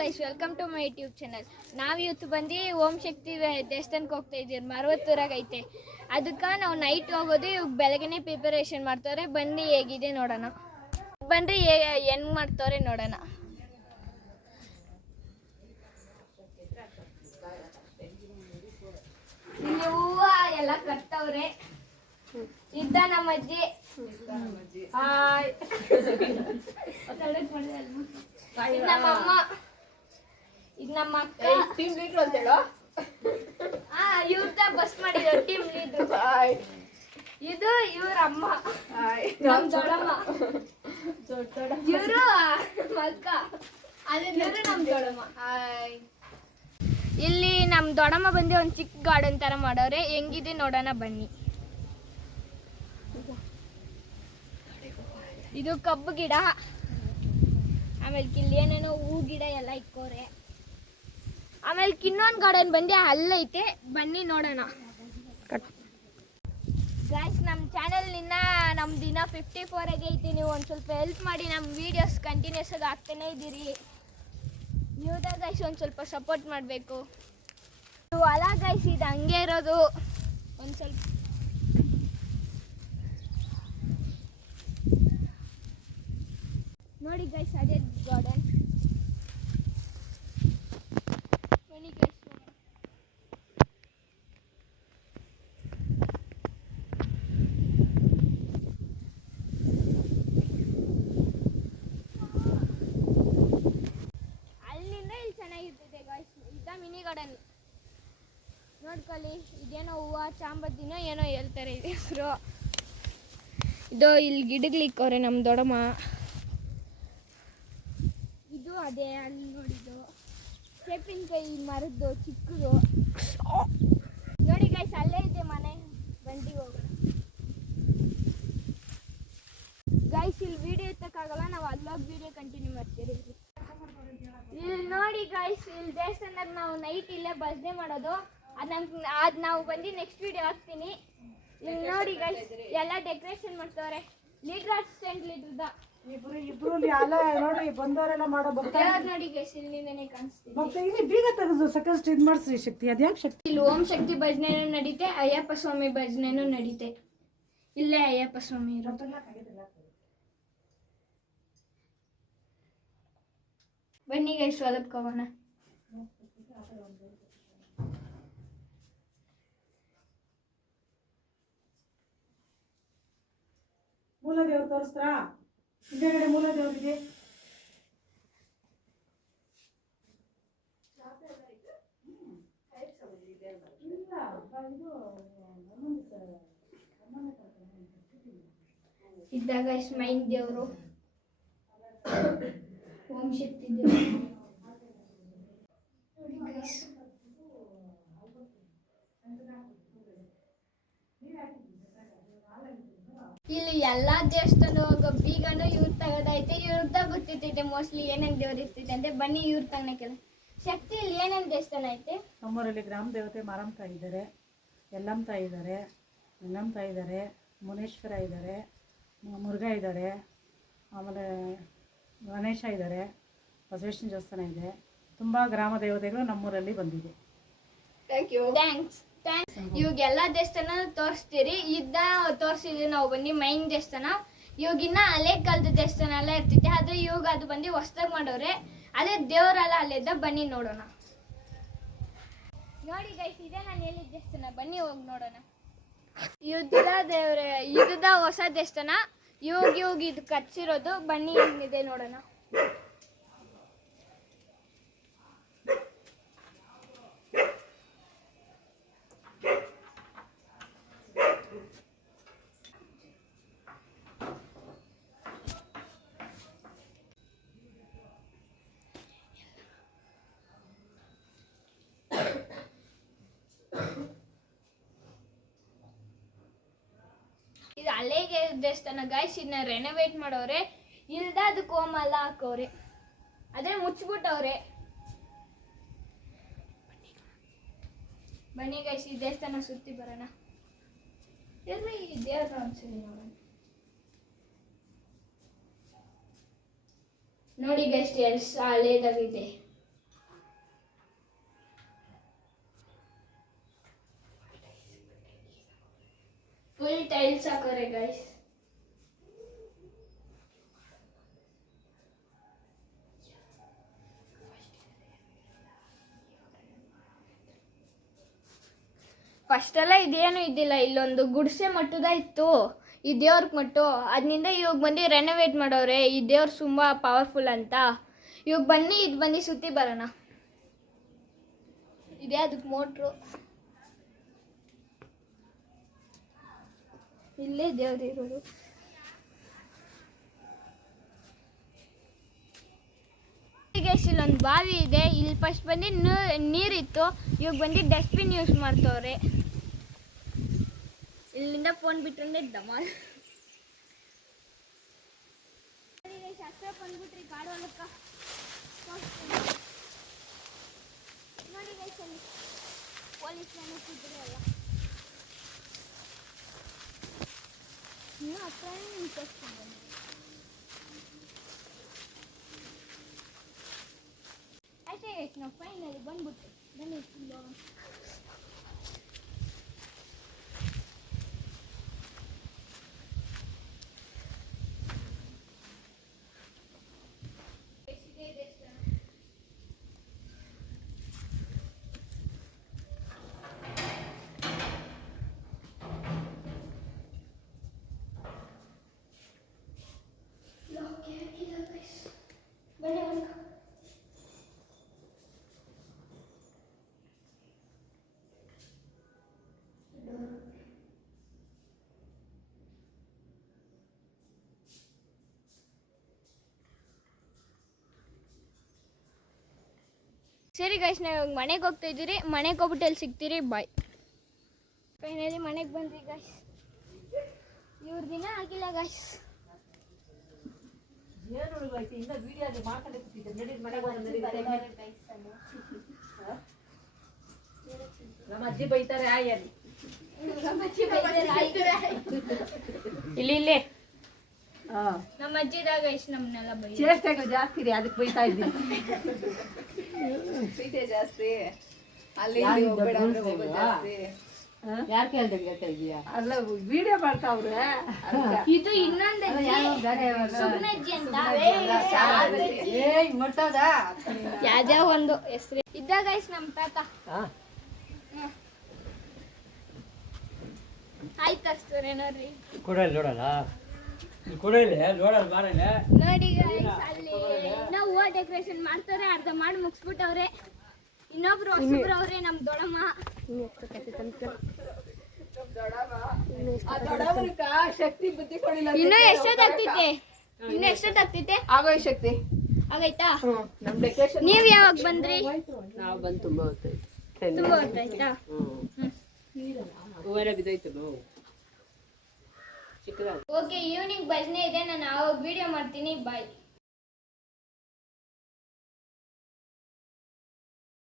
Guys, welcome to my YouTube channel. ನಾವು ಇವತ್ತು ಬಂದು ಓಂ ಶಕ್ತಿ ದೇವಸ್ಥಾನಕ್ಕೆ ಹೋಗ್ತಾ ಇದ್ದೀವಿ. ಮರವತ್ತೂರಾಗ ಐತೆ. ಅದಕ್ಕೆ ನಾವು ನೈಟ್ ಹೋಗೋದು. ಇವಾಗ ಬೆಳಗ್ಗೆನೇ ಪ್ರಿಪರೇಷನ್ ಮಾಡ್ತಾರೆ. ಬನ್ನಿ ಹೇಗಿದೆ ನೋಡೋಣ. ಬನ್ನಿ ಹೆಂಗೆ ಮಾಡ್ತಾರೆ ನೋಡೋಣ. ಇಲ್ಲಿ ಹೂವು ಎಲ್ಲ ಕಟ್ಟವ್ರೆ. ಇದ್ದ ನಮ್ಮ ಅಜ್ಜಿ. ಇದು ನಮ್ಮ ಅಮ್ಮ. ಇದು ನಮ್ಮ ಅಕ್ಕ. ಟೀಮ್ ಲೀಡರ್ ಅಂತ ಹೇಳೋ. ಇವ್ರದ ಬಸ್ ಮಾಡಿರೋ ಟೀಮ್ ಲೀಡರ್. ಇದು ಇವ್ರ ಅಮ್ಮ, ನಮ್ಮ ದೊಡ್ಡಮ್ಮ. ಇವರು ಮಕ್ಕ, ಇವರು ನಮ್ಮ ದೊಡ್ಡಮ್ಮ. ಇಲ್ಲಿ ನಮ್ಮ ದೊಡ್ಡಮ್ಮ ಬಂದು ಒಂದು ಚಿಕ್ಕ ಗಾರ್ಡನ್ ತರ ಮಾಡವ್ರೆ. ಹೆಂಗಿದೆ ನೋಡೋಣ ಬನ್ನಿ. ಇದು ಕಬ್ಬು ಗಿಡ, ಆಮೇಲೆ ಇಲ್ಲಿ ಏನೇನೋ ಹೂ ಗಿಡ ಎಲ್ಲ ಇಕ್ಕೋರೆ. ಆಮೇಲೆ ಇನ್ನೊಂದು ಗಾರ್ಡನ್ ಬಂದು ಅಲ್ಲೈತೆ. ಬನ್ನಿ ನೋಡೋಣ. ಗೈಸ್, ನಮ್ಮ ಚಾನಲ್ನಿಂದ ನಮ್ಮ ದಿನ 54 ಆಗೈತೆ. ನೀವು ಒಂದು ಸ್ವಲ್ಪ ಹೆಲ್ಪ್ ಮಾಡಿ. ನಮ್ಮ ವೀಡಿಯೋಸ್ ಕಂಟಿನ್ಯೂಸ್ ಆಗಿ ಆಗ್ತಾನೇ ಇದ್ದೀರಿ. ನೀವುದಾಗ ಗೈಸ್ ಒಂದು ಸ್ವಲ್ಪ ಸಪೋರ್ಟ್ ಮಾಡಬೇಕು. ಅಲ್ಲ ಗೈಸ್, ಇದು ಹಂಗೆ ಇರೋದು. ಒಂದು ಸ್ವಲ್ಪ ನೋಡಿ ಗೈಸ್, ಅದೇ ಗಾರ್ಡನ್. ಬನ್ನಿ ಗೈಸ್. ಅಲ್ಲಿಂದ ಇಲ್ಲಿ ಚೆನ್ನಾಗಿರ್ತೈತೆ ಗೈಸ್. ಇದ್ದ ಮಿನಿ ಗಾರ್ಡನ್ ನೋಡ್ಕೊಳ್ಳಿ. ಇದೇನೋ ಹೂವು ಚಾಂಬದ್ದಿನೋ ಏನೋ ಹೇಳ್ತಾರೆ ಇದೆ ಹೆಸರು. ಇದು ಇಲ್ಲಿ ಗಿಡಗಳಿಕ್ಕವ್ರೆ ನಮ್ಮ ದೊಡ್ಡಮ್ಮ. ಇದು ಅದೇ ಅಲ್ಲಿ ನೋಡಿದ್ದು ಸೇಪಿನಕಾಯಿ ಮರದ್ದು ಚಿಕ್ಕದು. ನೋಡಿ ಗೈಸ್, ಅಲ್ಲೇ ಇದೆ ಮನೆ. ಬಂಡಿ ಹೋಗೋಣ ಗೈಸ್. ಇಲ್ಲಿ ವಿಡಿಯೋ ಎತ್ತಕ್ಕಾಗಲ್ಲ, ನಾವು ಅಲ್ಲೋಗಿ ವಿಡಿಯೋ ಕಂಟಿನ್ಯೂ ಮಾಡ್ತೀವಿ. ಇಲ್ಲಿ ನೋಡಿ ಗೈಸ್, ಇಲ್ಲಿ ದೇವಸ್ಥಾನದಾಗ ನಾವು ನೈಟ್ ಇಲ್ಲೇ ಭಜನೆ ಮಾಡೋದು. ಅದು ನಾವು ಬಂದು ನೆಕ್ಸ್ಟ್ ವಿಡಿಯೋ ಹಾಕ್ತೀನಿ. ಇಲ್ಲಿ ನೋಡಿ ಗೈಸ್, ಎಲ್ಲ ಡೆಕೋರೇಷನ್ ಮಾಡ್ತಾರೆ. ಲೀಡರ್ ಅಸಿಸ್ಟೆಂಟ್ ಲೀಡರ್ದ ಇಬ್ರು ನೋಡಿ ಬಂದವರೆಲ್ಲ ಮಾಡೋ ನೋಡಿ ಗೈಸ್, ಇಲ್ಲಿಂದನೇ ಕಾಣಿಸ್ತೀವಿ. ಮತ್ತೆ ಇಲ್ಲಿ ಬೀಗ ತೆಗೆದು ಸಾಕಷ್ಟು ಇದು ಮಾಡಿಸ್ರಿ ಶಕ್ತಿ. ಅದ್ಯಾಕೆ ಶಕ್ತಿ? ಇಲ್ಲಿ ಓಂ ಶಕ್ತಿ ಭಜನೆನೂ ನಡೀತೆ, ಅಯ್ಯಪ್ಪ ಸ್ವಾಮಿ ಭಜನೆನೂ ನಡೀತೆ. ಇಲ್ಲೇ ಅಯ್ಯಪ್ಪ ಸ್ವಾಮಿ ಇರೋದು. ಬನ್ನಿ ಗೈಸ್, ಹೊಲಕ್ಕೆ ಹೋಗೋಣ. ಮೂಲ ದೇವ್ರು ತೋರಿಸ್ತಾ? ಹಿಂದೆಗಡೆ ಮೂಲ ದೇವರಿಗೆ ಇದ್ದಾಗ ಮೈನ್ ದೇವರು ಓಂ ಶಕ್ತಿ ದೇವರು. ಇಲ್ಲಿ ಎಲ್ಲಾ ದೇವಸ್ಥಾನ ಹೋಗೋ ಬೀಗನು ಇವ್ರ ತಗದೈತೆ. ಇವ್ರದ ಗೊತ್ತಿರ್ತೈತೆ ಮೋಸ್ಟ್ಲಿ ಏನೇನು ದೇವ್ರು ಇರ್ತೈತೆ ಅಂತ. ಬನ್ನಿ ಇವ್ರ ತಗನೆ ಕೆಲ ಶಕ್ತಿ. ಇಲ್ಲಿ ಏನೇನು ದೇವಸ್ಥಾನ ಐತೆ? ನಮ್ಮೂರಲ್ಲಿ ಗ್ರಾಮ ದೇವತೆ ಮಾರಮ್ಮ ತಾಯಿ ಇದ್ದಾರೆ, ಯಲ್ಲಮ್ಮ ತಾಯಿ ಇದ್ದಾರೆ, ಗಂಗಮ್ಮ ತಾಯಿ ಇದ್ದಾರೆ, ಮುನೇಶ್ವರ ಇದ್ದಾರೆ, ಮುರುಘಾ ಇದ್ದಾರೆ, ಆಮೇಲೆ ಗಣೇಶ ಇದ್ದಾರೆ, ಬಸವೇಶ್ವರ ದೇವಸ್ಥಾನ ಇದೆ. ತುಂಬ ಗ್ರಾಮ ದೇವತೆಗಳು ನಮ್ಮೂರಲ್ಲಿ ಬಂದಿದೆ. ಥ್ಯಾಂಕ್ಸ್. ಇವಾಗೆಲ್ಲ ದೇವಸ್ಥಾನ ತೋರಿಸ್ತೀರಿ. ಇದ್ದ ತೋರಿಸಿದ್ವಿ ನಾವು ಬನ್ನಿ ಮೈನ್ ದೇವಸ್ಥಾನ. ಇವಾಗಿನ್ನ ಹಳೆ ಕಾಲದ ದೇವಸ್ಥಾನ ಎಲ್ಲ ಇರ್ತೈತೆ. ಆದ್ರೆ ಇವಾಗ ಅದು ಬಂದು ಹೊಸ್ದಾಗಿ ಮಾಡೋರೆ. ಅದೇ ದೇವರೆಲ್ಲ ಅಲ್ಲಿದ್ದ. ಬನ್ನಿ ನೋಡೋಣ. ನೋಡಿ ಗೈಸ್, ಇದೇ ನಾನು ಹೇಳಿದ ದೇವಸ್ಥಾನ. ಬನ್ನಿ ಹೋಗಿ ನೋಡೋಣ. ಯುದ್ಧದ ದೇವ್ರೆ, ಯುದ್ಧದ ಹೊಸ ದೇವಸ್ಥಾನ. ಇವಾಗ ಇದು ಕಚ್ಚಿರೋದು. ಬನ್ನಿ ಹೆಂಗಿದೆ ನೋಡೋಣ. ಇದು ಹಳೆಗೆ ದೇವಸ್ಥಾನ ಗೈಸ್. ಇದನ್ನ ರೆನೋವೇಟ್ ಮಾಡೋರೆ. ಇಲ್ದ ಅದಕ್ಕೆ ಹೋಮ ಎಲ್ಲ ಹಾಕೋರೆ. ಅದೇ ಮುಚ್ಚಿಬಿಟ್ಟವ್ರೆ. ಬನ್ನಿ ಗೈಸ್, ಈ ದೇವಸ್ಥಾನ ಸುತ್ತಿ ಬರೋಣ. ಎಲ್ಲಿ ಈ ದೇವ್ರ ಒಂದ್ಸರಿ ನೋಡೋಣ. ನೋಡಿ ಗೈಸ್, ಎಷ್ಟು ಹಳೇದಾಗಿದೆ. Tiles ಹಾಕೋರೆ guys. ಫಸ್ಟೆಲ್ಲ ಇದೇನು ಇದ್ದಿಲ್ಲ, ಇಲ್ಲೊಂದು ಗುಡಿಸೆ ಮಟ್ಟದ ಇತ್ತು, ಈ ದೇವ್ರಿಗೆ ಮಟ್ಟು. ಅದರಿಂದ ಇವಾಗ ಬಂದು ರೆನೋವೇಟ್ ಮಾಡೋರೆ. ಈ ದೇವ್ರು ತುಂಬ ಪವರ್ಫುಲ್ ಅಂತ. ಇವಾಗ ಬನ್ನಿ ಇದು ಬಂದು ಸುತ್ತಿ ಬರೋಣ. ಇದೇ ಅದಕ್ಕೆ ಮೋಟ್ರು. ಇಲ್ಲೇ ದೇವ್ರು ಇರೋದು. ಇಲ್ಲೊಂದು ಬಾವಿ ಇದೆ. ಇಲ್ಲಿ ಫಸ್ಟ್ ಬಂದು ನೀರಿತ್ತು, ಇವಾಗ ಬಂದು ಡಸ್ಟ್ಬಿನ್ ಯೂಸ್ ಮಾಡ್ತವ್ರೆ. ಇಲ್ಲಿಂದ ಫೋನ್ ಬಿಟ್ಟರೆ ಡಮಾಲ್. ಶಾಸ್ತ್ರ ಬಂದ್ಬಿಟ್ರಿ ಕಾಡು ಹೊಲಕ್ಕ. ನೋಡಿ ಗೈಸ್, ಅಲ್ಲಿ ಪೊಲೀಸ್ ಕೂತಿದ್ರೆ ಅಲ್ಲ, ಇನ್ನೂ ಹತ್ರನೇ ನಿಂತ್ಕೊಂಡು ಬನ್ನಿ. ಆಯ್ತು ಗೈಸ್, ನಾವು ಫೈನಲಿ ಬಂದ್ಬಿಟ್ಟು ಬನ್ನಿ. ಸರಿ ಗೈಸ್, ನಾವು ಮನೆಗೆ ಹೋಗ್ತಾ ಇದ್ದೀರಿ. ಮನೆಗೆ ಹೋಗ್ಬಿಟ್ಟು ಎಲ್ಲಿ ಸಿಗ್ತೀರಿ? ಬಾಯ್. ಫೈನಲಿ ಮನೆಗೆ ಬಂದ್ರಿ ಗೈಸ್. ಇವ್ರ ದಿನ ಆಗಿಲ್ಲ ಗೈಸ್. ನಮ್ಮ ಅಜ್ಜಿ ಬೈತಾರೆ ಆಯ್ಯಲ್ಲಿ. ಇಲ್ಲಿ ಇಲ್ಲೇ ನಮ್ಮ ಅಜ್ಜಿದಾಗ ಇಷ್ಟು ನಮ್ಮನ್ನೆಲ್ಲ ಬೈ ಚೇಷ್ಟೆಗಳು ಜಾಸ್ತಿ ರೀ, ಅದಕ್ಕೆ ಬೈತಾ ಇದ್ದೀನಿ. ಸೀಟೆ ಜಾಸ್ತಿ ಅಲ್ಲಿ ಯಾರು ಕೇಳ್ತಾ ಇದೀಯಾ? ಅಲ್ಲ, ವಿಡಿಯೋ ಮಾಡ್ತಾವ್ರೆ. ಇದು ಇನ್ನೊಂದು ಸುಗ್ನ ಅಜ್ಜಿ ಅಂತ ಯಾವ್ದೇ ಒಂದು ಹೆಸರು ಇದ್ದಾಗ ಗೈಸ್ ನಮ್ಮ ತಾತ. ಆಯ್ತು ಅಷ್ಟೇ ನೋಡ್ರಿ. ನೋಡಿ ಗೈಸ್, ಅಲ್ಲಿ ಇನ್ನೂ ಹೂವು ಡೆಕೋರೇಷನ್ ಮಾಡ್ತಾರೆ. ಅರ್ಧ ಮಾಡಿ ಮುಗಿಸ್ಬಿಟ್ಟವ್ರೆ. ಇನ್ನೊಬ್ರು ಹೊಸಬ್ರು ಅವ್ರೆ, ನಮ್ಮ ದೊಡ್ಡಮ್ಮ. ಶಕ್ತಿ ಬುದ್ಧಿ ಕೊಡಿಲ್ಲ. ಇನ್ನೂ ಎಷ್ಟೊತ್ತಾಗ್ತೈತೆ? ಇನ್ನೂ ಎಷ್ಟೊತ್ತಾಗ್ತೈತೆ? ಆಗೋ ಶಕ್ತಿ ಆಗೈತಾ? ನಮ್ ಡೆಕೋರೇಷನ್. ನೀವ್ ಯಾವಾಗ ಬಂದ್ರಿ? ನಾವು ಬಂದು ತುಂಬಾ ಹೊತ್ತಾಯ್ತು. ತುಂಬಾ ಹೊತ್ತಾಯ್ತಾ? ಹೂವೆಲ್ಲ ಬಿದ್ದೋಯ್ತು ನಾವು ಚಿಕ್ಕದಾಗ. ಓಕೆ, ಈವ್ನಿಂಗ್ ಭಜನೆ ಇದೆ. ನಾನು ಆವಾಗ ವಿಡಿಯೋ ಮಾಡ್ತೀನಿ. ಬಾಯ್.